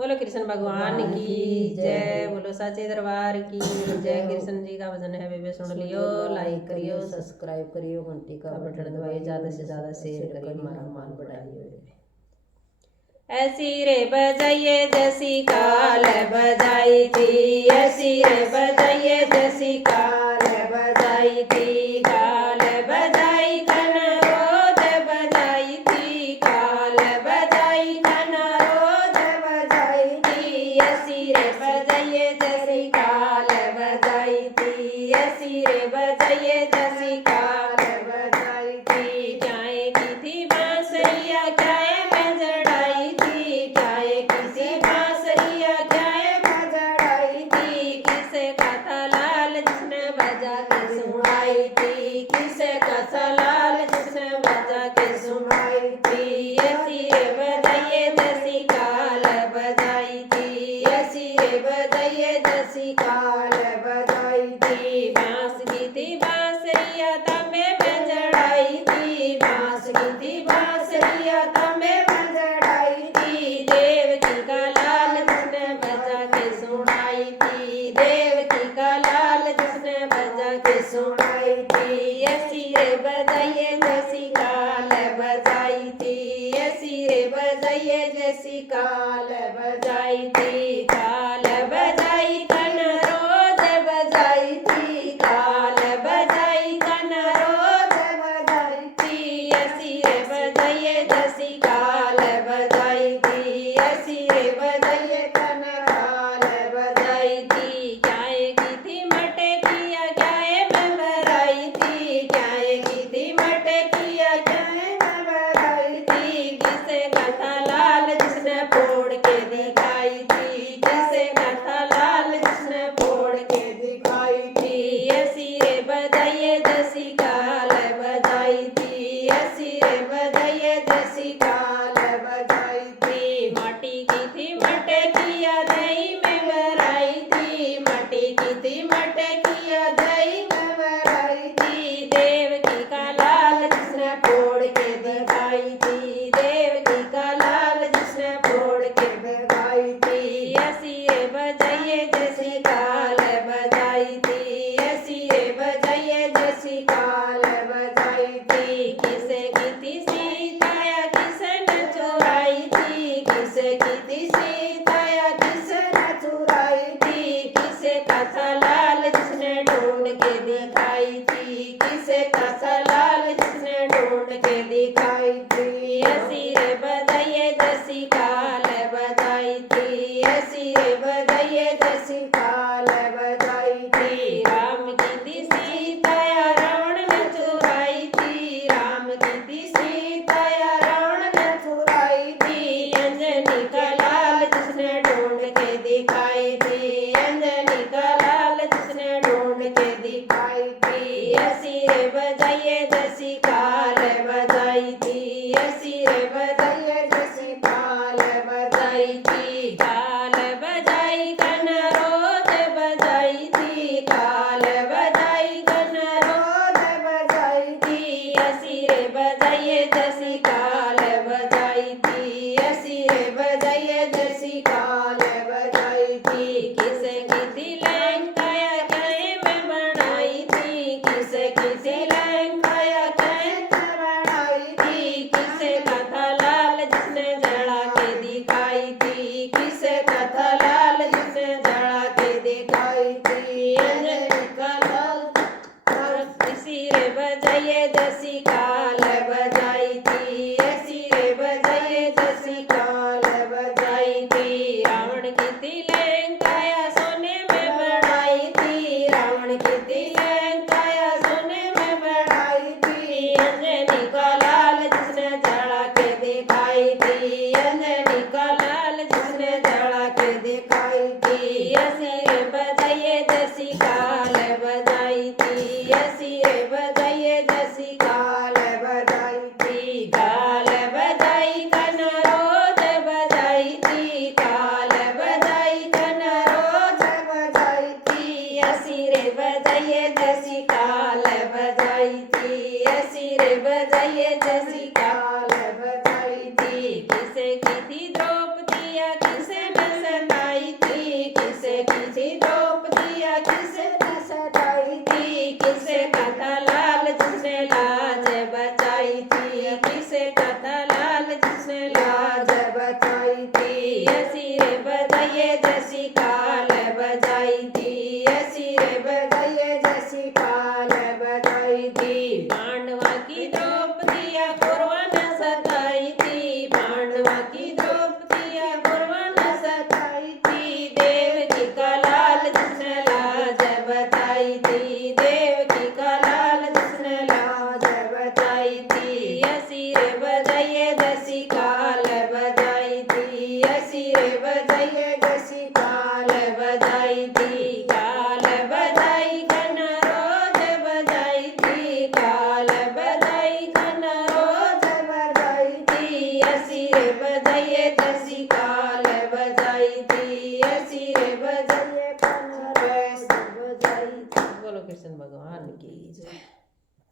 बोलो कृष्ण भगवान की जय। बोलो साचे दरबार की जय। कृष्ण जी का भजन है वे सुन लियो, लाइक करियो, सब्सक्राइब करियो, घंटी का बटन दबाइए, ज्यादा से ज्यादा शेयर करिए, हमारा मान बढ़ाइए। ऐसी रे बजाइए जैसी काल बजाई थी, ऐसी रे बजाइए जैसी काल बजाई थी, काल बजाई कन रोज बजाई थी, काल बजाई कन रोज बजाई थी, ऐसी रे बजाइए जैसी काल बजाई थी, ऐसी रे बजाइए जैसी काल बजाई थी, क्या की थी बांसुरिया क्या मैं जड़ाई थी, क्या किसी बांसुरिया क्या मैं जड़ाई थी, किसे कथा लाल जिसने बजा के सुनाई थी, किसे कथा लाल जिसने बजा के सुनाई थी, ऐसी रे बजाइए जैसी काल बजाई थी, ऐसी रे बजाइए जैसी काल बजाई थी, बांस की थी बांसुरिया तमे में जड़ाई थी, बांस की थी बांसुरिया तमे में जड़ाई थी, देव की का लाल जिसने बजा के सुनाई थी, देव की का लाल जिसने बजा के सुनाई थी, ऐसी रे बजाइए जैसी काल बजाई थी, ऐसी रे बजाइए जैसी काल बजाई थी, काल बजाई कन रोज बजाई थी, काल बजाई कन रोज बजाई थी, ऐसी रे बजाइए जैसी काल बजाई थी, ऐसी रे बजाइए कन काल बजाई थी, क्या की थी मटे किया क्या मैं भराई थी, क्या की थी मटे किया क्या मैं भराई थी, किसे कथा लाल जिसने फोड़ के दिखाई थी, किसे कथा लाल जिसने फोड़ के दिखाई थी, ऐसी रे बजाइए जैसी काल बजाई थी, ऐसी रे बजाइए जैसी काल बजाई थी, माटी की थी मटे किया दही में भराई थी, माटी की थी मटे किया दही में भराई थी, देव की का लाल जिसने फोड़ के दिखाई थी, देव की का लाल जिसने फोड़ के दिखाई थी, ऐसी रे बजाइए जैसी काल बजाई थी, ऐसी रे बजाइए जैसी काल बजाई थी, किसे की थी सीताया किसने चुराई थी, किसे की थी सीताया किसने चुराई थी, किसे कथा लाल जिसने ढूंढ के दिखाई थी, किसे कथा लाल जिसने ढूंढ के दिखाई थी, ऐसी रे बजाइए जैसी काल बजाई थी, ऐसी रे बजाइए जैसी काल बजाई थी, राम की थी सीताया रावण ने चुराई थी, राम की थी सीताया रावण ने चुराई थी, अंजनी का लाल जिसने ढूंढ के दिखाई थी, अंजनी का लाल जिसने ढूंढ के दिखाई थी, ऐसी रे बजाइए जैसी काल बजाई थी, ऐसी रे बजाइए जैसी काल बजाई थी, काल बजाई कन रोज बजाई थी, काल बजाई कन रोज बजाई थी, ऐसी रे बजाइए जैसी काल बजाई थी, ऐसी रे बजाइए जैसी काल बजाई थी, किसे की थी लंकाया क्या मैं बनाई थी, किसे की थी लंकाया क्या मैं बनाई थी, किसे कथा लाल जिसने जड़ा के दिखाई थी, किसे कथा लाल जिसने जड़ा के दिखाई थी, अंजनी का लाल ऐसी रे बजाइए जैसी काल बजाई थी, ऐसी रे बजाइए जैसी काल बजाई थी, रावण की थी लंकाया सोने में बनाई थी, रावण की थी लंकाया सोने में बनाई थी, अंजनी का लाल जिसने जड़ा के दिखाई थी, अंजनी का लाल जिसने जड़ा के दिखाई थी, ऐसी रे बजाइए जैसी काल बजाई थी, ऐसी रे बजाइए जैसी काल बजाई थी, काल बजाई कन रोज बजाई थी, काल बजाई कन रोज बजाई थी, ऐसी रे बजाइए जैसी काल बजाई थी, ऐसी रे बजाइए जैसी काल बजाई थी, किसे की थी द्रौपदी या किसे में ऐसी रे बजाइए जैसी काल बजाई थी, काल बजाई खन रोज बजाई थी, काल बजाई खन रोज बजाई थी, ऐसी रे बजाइए जैसी काल बजाई थी, ऐसी रे बजाइए खन रोज बजाई थी। बोलो कृष्ण भगवान की जय।